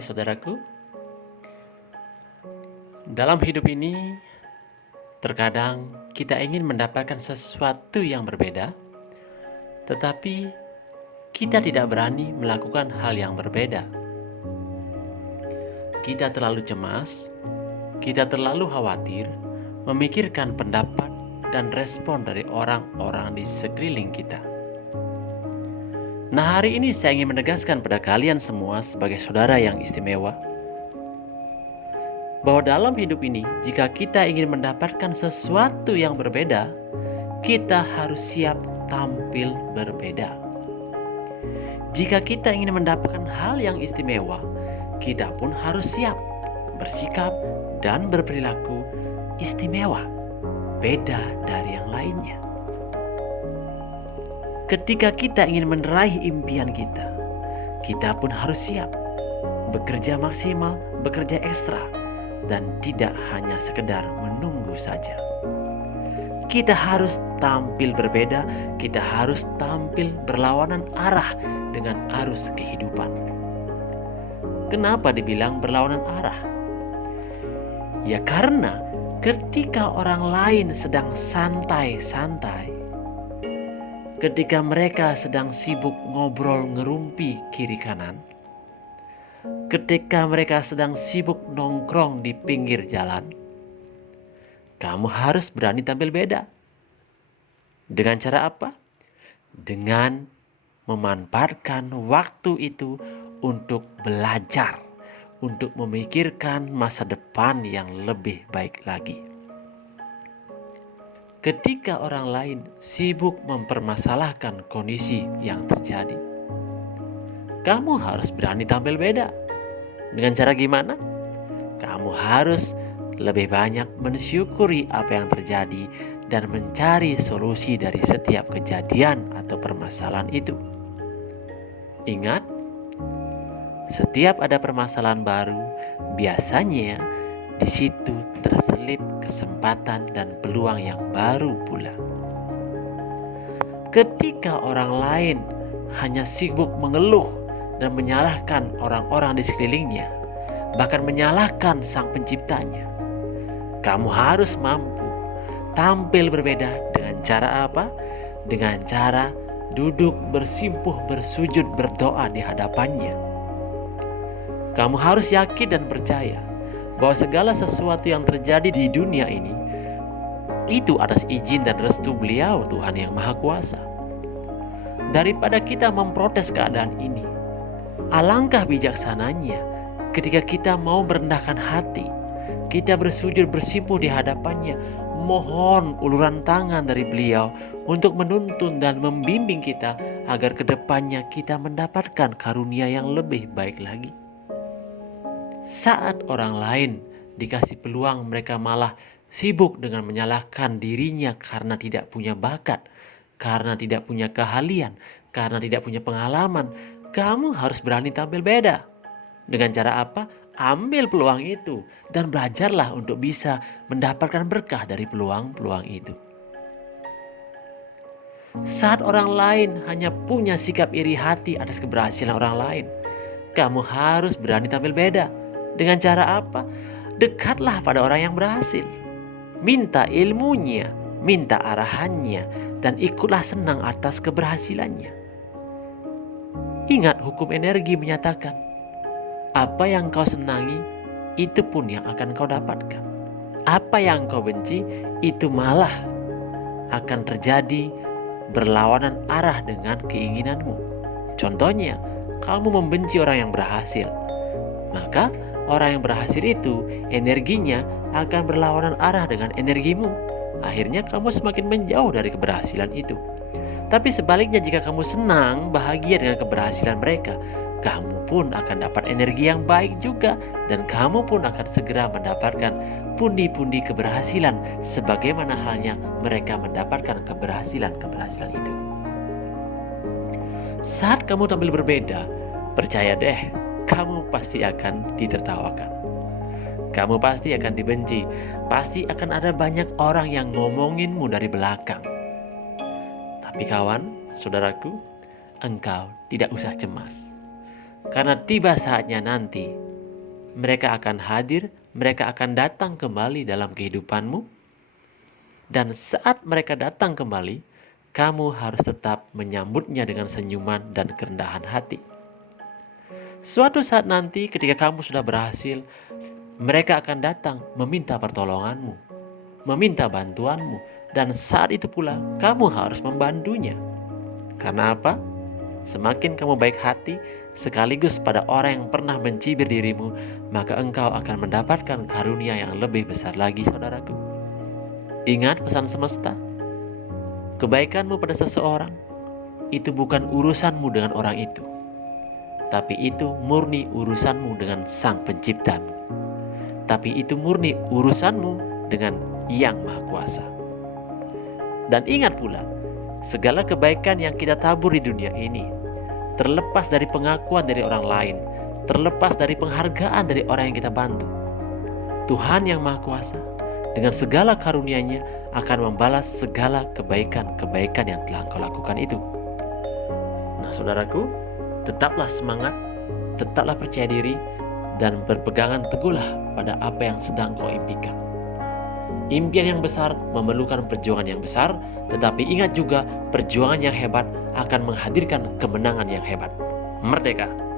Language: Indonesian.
Hai saudaraku, dalam hidup ini terkadang kita ingin mendapatkan sesuatu yang berbeda, tetapi kita tidak berani melakukan hal yang berbeda. Kita terlalu cemas, kita terlalu khawatir memikirkan pendapat dan respon dari orang-orang di sekeliling kita. Nah, hari ini saya ingin menegaskan pada kalian semua sebagai saudara yang istimewa, bahwa dalam hidup ini, jika kita ingin mendapatkan sesuatu yang berbeda, kita harus siap tampil berbeda. Jika kita ingin mendapatkan hal yang istimewa, kita pun harus siap bersikap dan berperilaku istimewa, beda dari yang lainnya. Ketika kita ingin meraih impian kita pun harus siap bekerja maksimal, bekerja ekstra, dan tidak hanya sekedar menunggu saja. Kita harus tampil berbeda, kita harus tampil berlawanan arah dengan arus kehidupan. Kenapa dibilang berlawanan arah? Ya karena ketika orang lain sedang santai-santai, ketika mereka sedang sibuk ngobrol ngerumpi kiri kanan, ketika mereka sedang sibuk nongkrong di pinggir jalan, kamu harus berani tampil beda. Dengan cara apa? Dengan memanfaatkan waktu itu untuk belajar, untuk memikirkan masa depan yang lebih baik lagi. Ketika orang lain sibuk mempermasalahkan kondisi yang terjadi, kamu harus berani tampil beda. Dengan cara gimana? Kamu harus lebih banyak mensyukuri apa yang terjadi dan mencari solusi dari setiap kejadian atau permasalahan itu. Ingat, setiap ada permasalahan baru, biasanya di situ terselip kesempatan dan peluang yang baru pula. Ketika orang lain hanya sibuk mengeluh dan menyalahkan orang-orang di sekelilingnya, bahkan menyalahkan sang penciptanya, kamu harus mampu tampil berbeda. Dengan cara apa? Dengan cara duduk bersimpuh, bersujud, berdoa di hadapannya. Kamu harus yakin dan percaya bahwa segala sesuatu yang terjadi di dunia ini itu atas izin dan restu Beliau, Tuhan yang Maha Kuasa. Daripada kita memprotes keadaan ini, alangkah bijaksananya ketika kita mau merendahkan hati, kita bersujud bersimpuh di hadapannya, mohon uluran tangan dari Beliau untuk menuntun dan membimbing kita agar kedepannya kita mendapatkan karunia yang lebih baik lagi. Saat orang lain dikasih peluang, mereka malah sibuk dengan menyalahkan dirinya karena tidak punya bakat, karena tidak punya keahlian, karena tidak punya pengalaman. Kamu harus berani tampil beda. Dengan cara apa? Ambil peluang itu dan belajarlah untuk bisa mendapatkan berkah dari peluang-peluang itu. Saat orang lain hanya punya sikap iri hati atas keberhasilan orang lain, kamu harus berani tampil beda. Dengan cara apa? Dekatlah pada orang yang berhasil. Minta ilmunya, minta arahannya, dan ikutlah senang atas keberhasilannya. Ingat, hukum energi menyatakan, apa yang kau senangi, itu pun yang akan kau dapatkan. Apa yang kau benci, itu malah akan terjadi berlawanan arah dengan keinginanmu. Contohnya, kamu membenci orang yang berhasil, maka orang yang berhasil itu energinya akan berlawanan arah dengan energimu. Akhirnya kamu semakin menjauh dari keberhasilan itu. Tapi sebaliknya, jika kamu senang, bahagia dengan keberhasilan mereka, kamu pun akan dapat energi yang baik juga, dan kamu pun akan segera mendapatkan pundi-pundi keberhasilan sebagaimana halnya mereka mendapatkan keberhasilan itu. Saat kamu tampil berbeda, percaya deh, kamu pasti akan ditertawakan. Kamu pasti akan dibenci. Pasti akan ada banyak orang yang ngomonginmu dari belakang. Tapi kawan, saudaraku, engkau tidak usah cemas. Karena tiba saatnya nanti mereka akan hadir, mereka akan datang kembali dalam kehidupanmu. Dan saat mereka datang kembali, kamu harus tetap menyambutnya dengan senyuman dan kerendahan hati. Suatu saat nanti ketika kamu sudah berhasil, mereka akan datang meminta pertolonganmu, meminta bantuanmu, dan saat itu pula kamu harus membantunya. Karena apa? Semakin kamu baik hati sekaligus pada orang yang pernah mencibir dirimu, maka engkau akan mendapatkan karunia yang lebih besar lagi, saudaraku. Ingat pesan semesta, kebaikanmu pada seseorang itu bukan urusanmu dengan orang itu, tapi itu murni urusanmu dengan Sang Penciptamu. Tapi itu murni urusanmu dengan Yang Maha Kuasa. Dan ingat pula, segala kebaikan yang kita tabur di dunia ini, terlepas dari pengakuan dari orang lain, terlepas dari penghargaan dari orang yang kita bantu, Tuhan Yang Maha Kuasa dengan segala karunia-Nya akan membalas segala kebaikan-kebaikan yang telah engkau lakukan itu. Nah, saudaraku, tetaplah semangat, tetaplah percaya diri, dan berpegangan teguhlah pada apa yang sedang kau impikan. Impian yang besar memerlukan perjuangan yang besar, tetapi ingat juga perjuangan yang hebat akan menghadirkan kemenangan yang hebat. Merdeka!